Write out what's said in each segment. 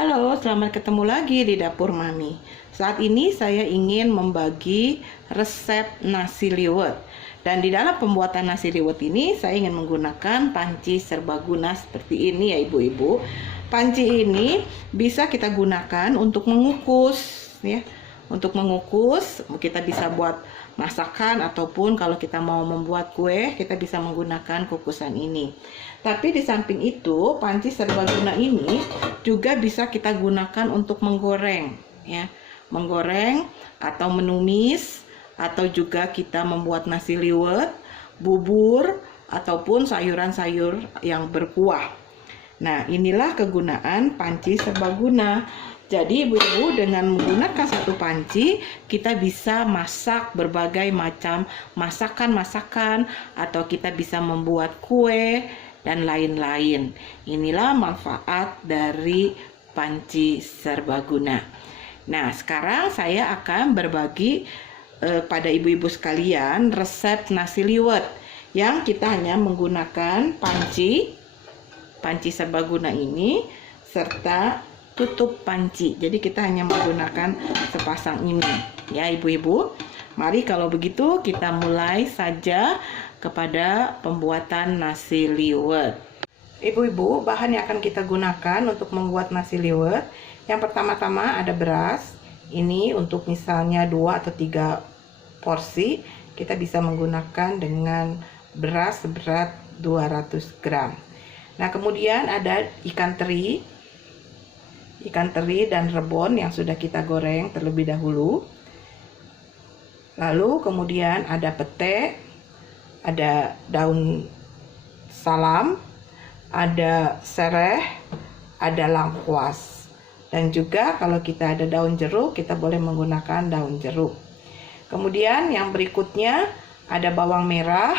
Halo, selamat ketemu lagi di Dapur Mami. Saat ini saya ingin membagi resep nasi liwet. Dan di dalam pembuatan nasi liwet ini saya ingin menggunakan panci serbaguna seperti ini ya ibu-ibu. Panci ini bisa kita gunakan untuk mengukus ya. Untuk mengukus kita bisa buat masakan ataupun kalau kita mau membuat kue kita bisa menggunakan kukusan ini. Tapi di samping itu panci serbaguna ini juga bisa kita gunakan untuk menggoreng ya, menggoreng atau menumis, atau juga kita membuat nasi liwet, bubur ataupun sayuran-sayur yang berkuah. Nah, inilah kegunaan panci serbaguna. Jadi ibu-ibu dengan menggunakan satu panci kita bisa masak berbagai macam masakan-masakan, atau kita bisa membuat kue dan lain-lain. Inilah manfaat dari panci serbaguna. Nah, sekarang saya akan berbagi pada ibu-ibu sekalian resep nasi liwet yang kita hanya menggunakan panci serbaguna ini serta tutup panci. Jadi kita hanya menggunakan sepasang ini ya ibu-ibu. Mari kalau begitu kita mulai saja kepada pembuatan nasi liwet. Ibu-ibu, bahan yang akan kita gunakan untuk membuat nasi liwet, yang pertama-tama ada beras. Ini untuk misalnya 2 atau 3 porsi, kita bisa menggunakan dengan beras seberat 200 gram. Nah, kemudian ada ikan teri dan rebon yang sudah kita goreng terlebih dahulu. Lalu kemudian ada pete, ada daun salam, ada sereh, ada lengkuas. Dan juga kalau kita ada daun jeruk, kita boleh menggunakan daun jeruk. Kemudian yang berikutnya ada bawang merah,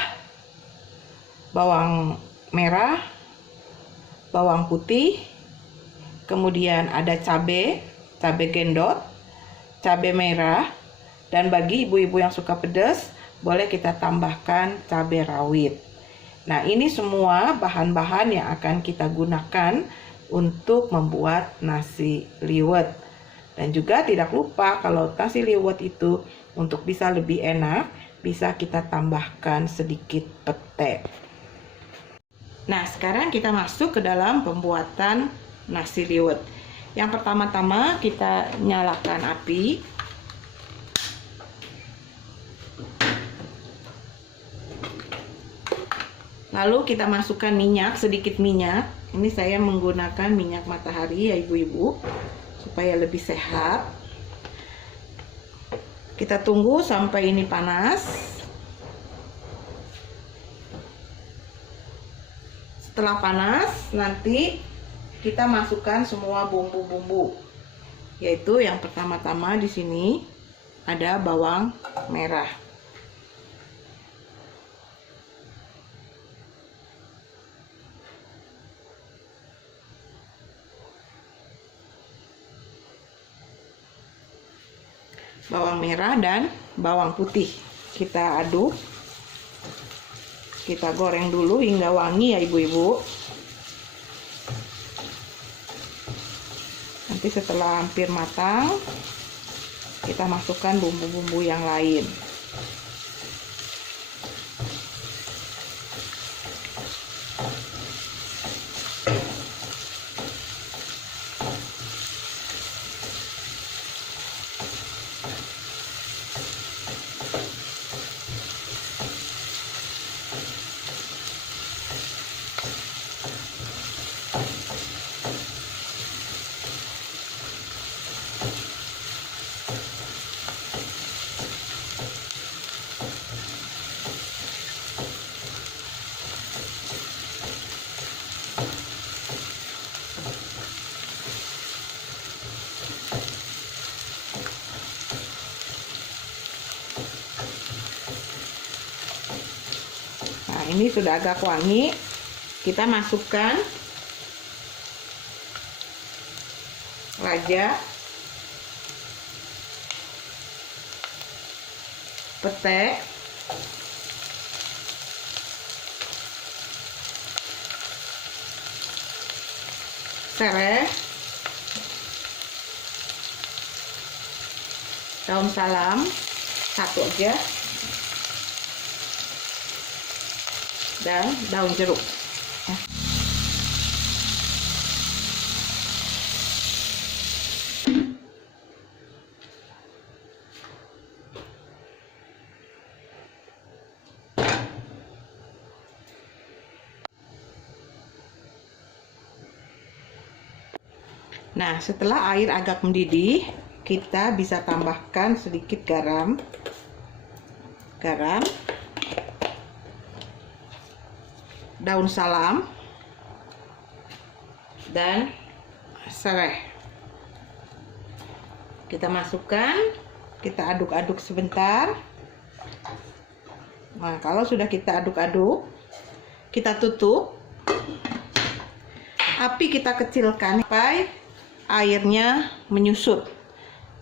bawang putih, kemudian ada cabai gendot, cabai merah, dan bagi ibu-ibu yang suka pedas, boleh kita tambahkan cabai rawit. Nah, ini semua bahan-bahan yang akan kita gunakan untuk membuat nasi liwet. Dan juga tidak lupa kalau nasi liwet itu untuk bisa lebih enak, bisa kita tambahkan sedikit pete. Nah, sekarang kita masuk ke dalam pembuatan nasi liwet. Yang pertama-tama kita nyalakan api. Lalu kita masukkan minyak, sedikit minyak. Ini saya menggunakan minyak matahari ya ibu-ibu, supaya lebih sehat. Kita tunggu sampai ini panas. Setelah panas, nanti kita masukkan semua bumbu-bumbu. Yaitu yang pertama-tama di sini ada bawang merah. Bawang merah dan bawang putih kita aduk, kita goreng dulu hingga wangi ya ibu-ibu. Nanti setelah hampir matang kita masukkan bumbu-bumbu yang lain. Nah, ini sudah agak wangi. Kita masukkan raja, pete, sereh, daun salam satu aja, dan daun jeruk. Nah, setelah air agak mendidih, kita bisa tambahkan sedikit garam, daun salam, dan serai. Kita masukkan, kita aduk-aduk sebentar. Nah, kalau sudah kita aduk-aduk, kita tutup. Api kita kecilkan sampai airnya menyusut,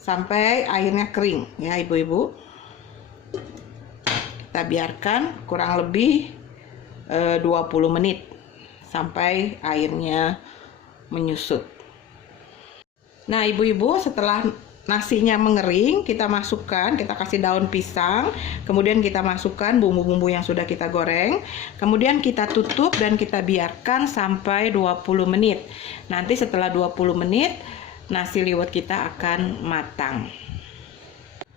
sampai airnya kering ya ibu-ibu. Kita biarkan kurang lebih 20 menit sampai airnya menyusut. Nah ibu-ibu, setelah nasinya mengering, kita masukkan, kita kasih daun pisang, kemudian kita masukkan bumbu-bumbu yang sudah kita goreng, kemudian kita tutup dan kita biarkan sampai 20 menit. Nanti setelah 20 menit, nasi liwet kita akan matang.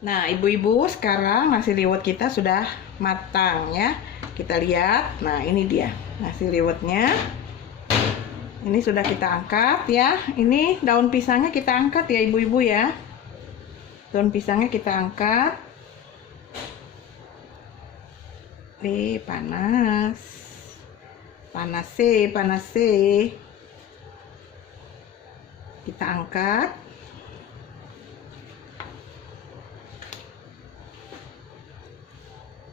Nah ibu-ibu, sekarang nasi liwet kita sudah matang ya. Kita lihat, nah ini dia nasi liwetnya. Ini sudah kita angkat ya. Ini daun pisangnya kita angkat ya ibu-ibu ya. Daun pisangnya kita angkat. Panas. Panas. Kita angkat.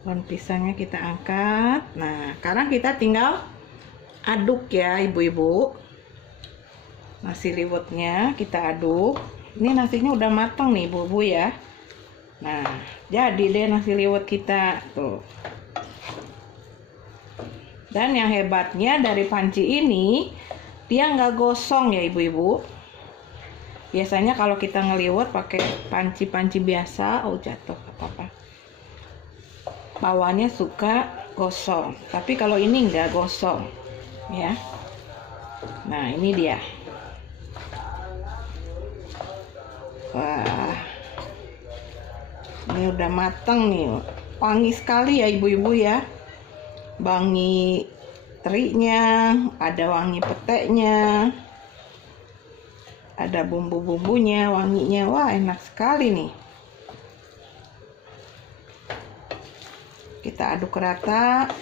Daun pisangnya kita angkat. Nah, sekarang kita tinggal aduk ya ibu-ibu. Nasi liwetnya kita aduk. Ini nasinya udah matang nih ibu-ibu ya. Nah, jadi deh nasi liwet kita tuh. Dan yang hebatnya dari panci ini, dia nggak gosong ya ibu-ibu. Biasanya kalau kita ngeliwet pakai panci-panci biasa, oh jatuh apa-apa, bawahnya suka gosong. Tapi kalau ini nggak gosong ya. Nah ini dia. Wah, ini udah matang nih, wangi sekali ya ibu-ibu ya. Wangi terinya, ada wangi peteknya, ada bumbu-bumbunya, wanginya, wah enak sekali nih. Kita aduk rata.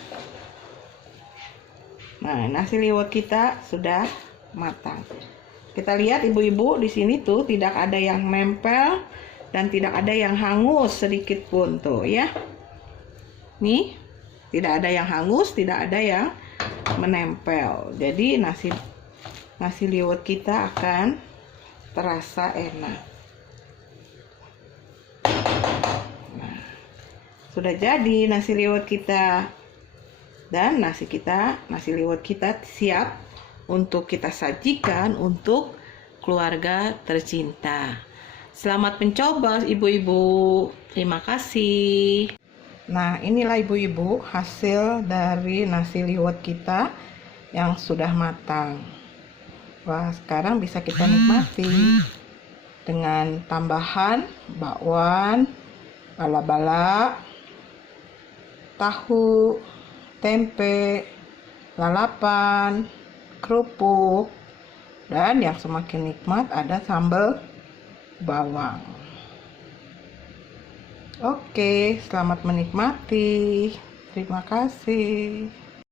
Nah, nasi liwet kita sudah matang. Kita lihat ibu-ibu, di sini tuh tidak ada yang nempel dan tidak ada yang hangus sedikit pun tuh ya. Nih, tidak ada yang hangus, tidak ada yang menempel. Jadi nasi liwet kita akan terasa enak. Nah, sudah jadi nasi liwet kita. Dan nasi liwet kita siap untuk kita sajikan untuk keluarga tercinta. Selamat mencoba ibu-ibu. Terima kasih. Nah, inilah ibu-ibu hasil dari nasi liwet kita yang sudah matang. Wah, sekarang bisa kita nikmati dengan tambahan bakwan, bala-bala, tahu, tempe, lalapan, kerupuk, dan yang semakin nikmat ada sambal bawang. Oke, selamat menikmati. Terima kasih.